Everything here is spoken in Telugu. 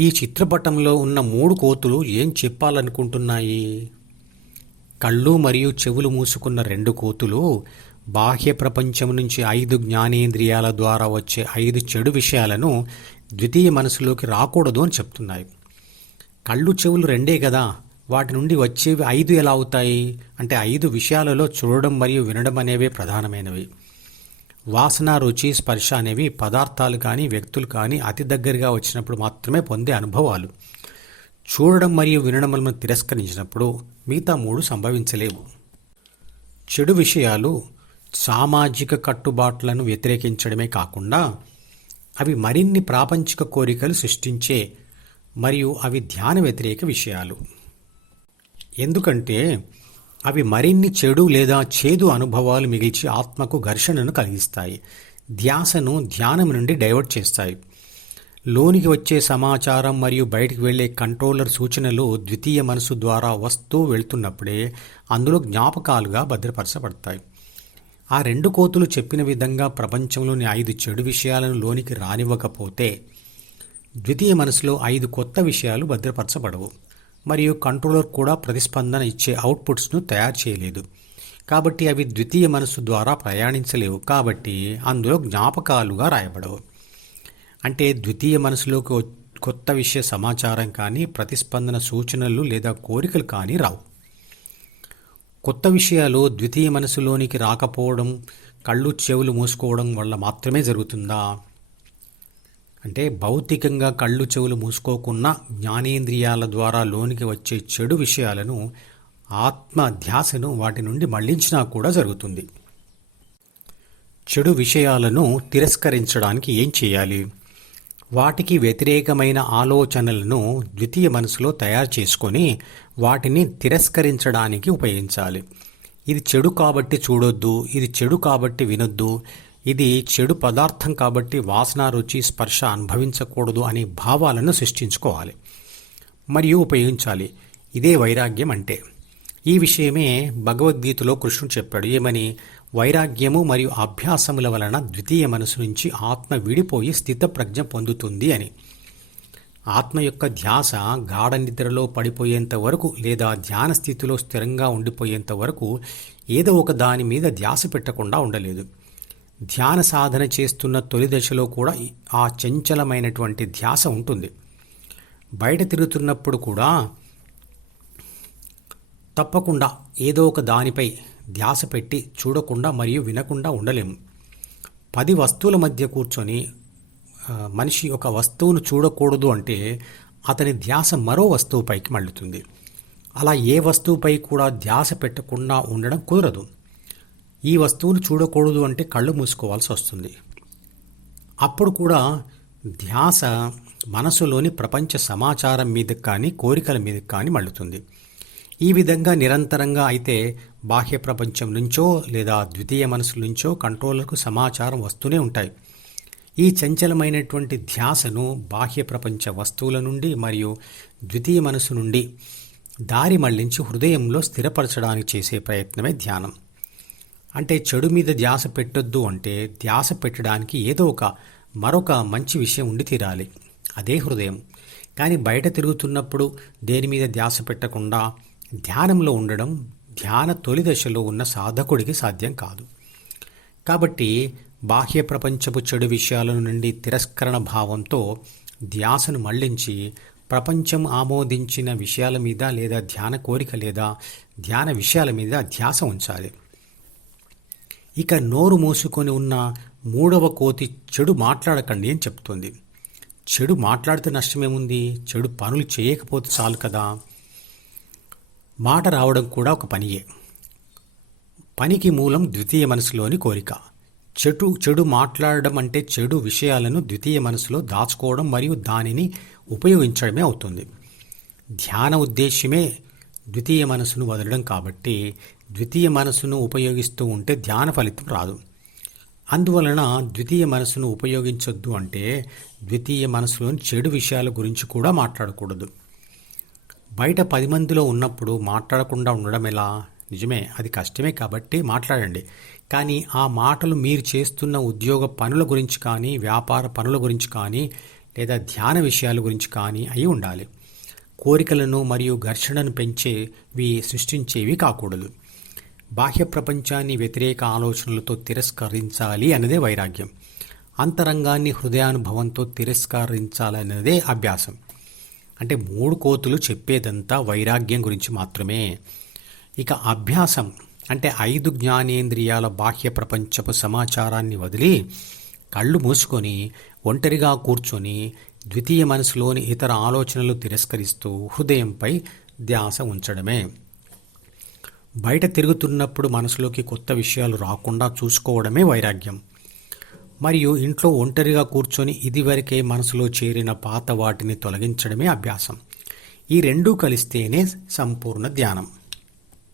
ఈ చిత్రపటంలో ఉన్న మూడు కోతులు ఏం చెప్పాలనుకుంటున్నాయి? కళ్ళు మరియు చెవులు మూసుకున్న రెండు కోతులు బాహ్య ప్రపంచం నుంచి ఐదు జ్ఞానేంద్రియాల ద్వారా వచ్చే ఐదు చెడు విషయాలను ద్వితీయ మనసులోకి రాకూడదు అని చెప్తున్నాయి. కళ్ళు చెవులు రెండే కదా. వాటి నుండి వచ్చేవి ఐదు ఎలా అవుతాయి? అంటే ఐదు విషయాలలో చూడడం మరియు వినడం అనేవే ప్రధానమైనవి. వాసన రుచి స్పర్శ అనేవి పదార్థాలు కానీ వ్యక్తులు కానీ అతి దగ్గరగా వచ్చినప్పుడు మాత్రమే పొందే అనుభవాలు. చూడడం మరియు వినడం వలన తిరస్కరించినప్పుడు మిగతా మూడు సంభవించలేవు. చెడు విషయాలు సామాజిక కట్టుబాట్లను వ్యతిరేకించడమే కాకుండా అవి మరిన్ని ప్రాపంచిక కోరికలు సృష్టించే మరియు అవి ధ్యాన వ్యతిరేక విషయాలు. ఎందుకంటే అవి మరిన్ని చెడు లేదా చేదు అనుభవాలు మిగిల్చి ఆత్మకు ఘర్షణను కలిగిస్తాయి. ధ్యాసను ధ్యానం నుండి డైవర్ట్ చేస్తాయి. లోనికి వచ్చే సమాచారం మరియు బయటికి వెళ్ళే కంట్రోలర్ సూచనలు ద్వితీయ మనసు ద్వారా వస్తూ వెళ్తున్నప్పుడే అందులో జ్ఞాపకాలుగా భద్రపరచబడతాయి. ఆ రెండు కోతులు చెప్పిన విధంగా ప్రపంచంలోని ఐదు చెడు విషయాలను లోనికి రానివ్వకపోతే ద్వితీయ మనసులో ఐదు కొత్త విషయాలు భద్రపరచబడవు. మరియు కంట్రోలర్ కూడా ప్రతిస్పందన ఇచ్చే అవుట్పుట్స్ను తయారు చేయలేదు. కాబట్టి అవి ద్వితీయ మనసు ద్వారా ప్రయాణించలేవు. కాబట్టి అందులో జ్ఞాపకాలుగా రాయబడవు. అంటే ద్వితీయ మనసులోకి కొత్త విషయ సమాచారం కానీ ప్రతిస్పందన సూచనలు లేదా కోరికలు కానీ రావు. కొత్త విషయాలు ద్వితీయ మనసులోనికి రాకపోవడం కళ్ళు చెవులు మూసుకోవడం వల్ల మాత్రమే జరుగుతుందా? అంటే భౌతికంగా కళ్ళు చెవులు మూసుకోకున్న జ్ఞానేంద్రియాల ద్వారా లోనికి వచ్చే చెడు విషయాలను ఆత్మ ధ్యాసను వాటి నుండి మళ్ళించినా కూడా జరుగుతుంది. చెడు విషయాలను తిరస్కరించడానికి ఏం చేయాలి? వాటికి వ్యతిరేకమైన ఆలోచనలను ద్వితీయ మనసులో తయారు చేసుకొని వాటిని తిరస్కరించడానికి ఉపయోగించాలి. ఇది చెడు కాబట్టి చూడొద్దు ఇది చెడు కాబట్టి వినొద్దు ఇది చెడు పదార్థం కాబట్టి వాసన రుచి స్పర్శ అనుభవించకూడదు అనే భావాలను సృష్టించుకోవాలి. మరియు ఉపయోగించాలి. ఇదే వైరాగ్యం అంటే. ఈ విషయమే భగవద్గీతలో కృష్ణుడు చెప్పాడు. ఏమని? వైరాగ్యము మరియు అభ్యాసముల వలన ద్వితీయ మనసు నుంచి ఆత్మ విడిపోయి స్థితప్రజ్ఞ పొందుతుంది అని. ఆత్మ యొక్క ధ్యాస గాఢ నిద్రలో పడిపోయేంత వరకు లేదా ధ్యాన స్థితిలో స్థిరంగా ఉండిపోయేంత వరకు ఏదో ఒక దాని మీద ధ్యాస పెట్టకుండా ఉండలేదు. ధ్యాన సాధన చేస్తున్న తొలి దశలో కూడా ఆ చంచలమైనటువంటి ధ్యాస ఉంటుంది. బయట తిరుగుతున్నప్పుడు కూడా తప్పకుండా ఏదో ఒక దానిపై ధ్యాస పెట్టి చూడకుండా మరియు వినకుండా ఉండలేము. పది వస్తువుల మధ్య కూర్చొని మనిషి ఒక వస్తువును చూడకూడదు అంటే అతని ధ్యాస మరో వస్తువుపైకి మళ్ళుతుంది. అలా ఏ వస్తువుపై కూడా ధ్యాస పెట్టకుండా ఉండడం కుదరదు. ఈ వస్తువును చూడకూడదు అంటే కళ్ళు మూసుకోవాల్సి వస్తుంది. అప్పుడు కూడా ధ్యాస మనసులోని ప్రపంచ సమాచారం మీద కానీ కోరికల మీద కానీ మళ్ళుతుంది. ఈ విధంగా నిరంతరంగా అయితే బాహ్య ప్రపంచం నుంచో లేదా ద్వితీయ మనసు నుంచో కంట్రోలర్కు సమాచారం వస్తూనే ఉంటాయి. ఈ చంచలమైనటువంటి ధ్యాసను బాహ్య ప్రపంచ వస్తువుల నుండి మరియు ద్వితీయ మనసు నుండి దారి మళ్ళించి హృదయంలో స్థిరపరచడానికి చేసే ప్రయత్నమే ధ్యానం. అంటే చెడు మీద ధ్యాస పెట్టొద్దు అంటే ధ్యాస పెట్టడానికి ఏదో ఒక మరొక మంచి విషయం ఉండి తీరాలి. అదే హృదయం. కానీ బయట తిరుగుతున్నప్పుడు దేని మీద ధ్యాస పెట్టకుండా ధ్యానంలో ఉండడం ధ్యాన తొలి దశలో ఉన్న సాధకుడికి సాధ్యం కాదు. కాబట్టి బాహ్య ప్రపంచపు చెడు విషయాల నుండి తిరస్కరణ భావంతో ధ్యాసను మళ్ళించి ప్రపంచం ఆమోదించిన విషయాల మీద లేదా ధ్యాన కోరిక లేదా ధ్యాన విషయాల మీద ధ్యాస ఉంచాలి. ఇక నోరు మూసుకొని ఉన్న మూడవ కోతి చెడు మాట్లాడకండి అని చెప్తుంది. చెడు మాట్లాడితే నష్టమేముంది? చెడు పనులు చేయకపోతే చాలు కదా. మాట రావడం కూడా ఒక పనియే. పనికి మూలం ద్వితీయ మనసులోని కోరిక. చెడు చెడు మాట్లాడడం అంటే చెడు విషయాలను ద్వితీయ మనసులో దాచుకోవడం మరియు దానిని ఉపయోగించడమే అవుతుంది. ధ్యాన ఉద్దేశ్యమే ద్వితీయ మనసును వదలడం కాబట్టి ద్వితీయ మనసును ఉపయోగిస్తూ ఉంటే ధ్యాన ఫలితం రాదు. అందువలన ద్వితీయ మనసును ఉపయోగించొద్దు అంటే ద్వితీయ మనసులోని చెడు విషయాల గురించి కూడా మాట్లాడకూడదు. బయట పది మందిలో ఉన్నప్పుడు మాట్లాడకుండా ఉండడం ఎలా? నిజమే అది కష్టమే కాబట్టి మాట్లాడండి. కానీ ఆ మాటలు మీరు చేస్తున్న ఉద్యోగ పనుల గురించి కానీ వ్యాపార పనుల గురించి కానీ లేదా ధ్యాన విషయాల గురించి కానీ అయి ఉండాలి. కోరికలను మరియు ఘర్షణను పెంచేవి సృష్టించేవి కాకూడదు. బాహ్య ప్రపంచాన్ని వ్యతిరేక ఆలోచనలతో తిరస్కరించాలి అన్నదే వైరాగ్యం. అంతరంగాన్ని హృదయానుభవంతో తిరస్కరించాలన్నదే అభ్యాసం. అంటే మూడు కోతులు చెప్పేదంతా వైరాగ్యం గురించి మాత్రమే. ఇక అభ్యాసం అంటే ఐదు జ్ఞానేంద్రియాల బాహ్య ప్రపంచపు సమాచారాన్ని వదిలి కళ్ళు మూసుకొని ఒంటరిగా కూర్చొని ద్వితీయ మనసులోని ఇతర ఆలోచనలు తిరస్కరిస్తూ హృదయంపై ధ్యాస ఉంచడమే. బయట తిరుగుతున్నప్పుడు మనసులోకి కొత్త విషయాలు రాకుండా చూసుకోవడమే వైరాగ్యం. మరియు ఇంట్లో ఒంటరిగా కూర్చొని ఇదివరకే మనసులో చేరిన పాత వాటిని తొలగించడమే అభ్యాసం. ఈ రెండూ కలిస్తేనే సంపూర్ణ ధ్యానం.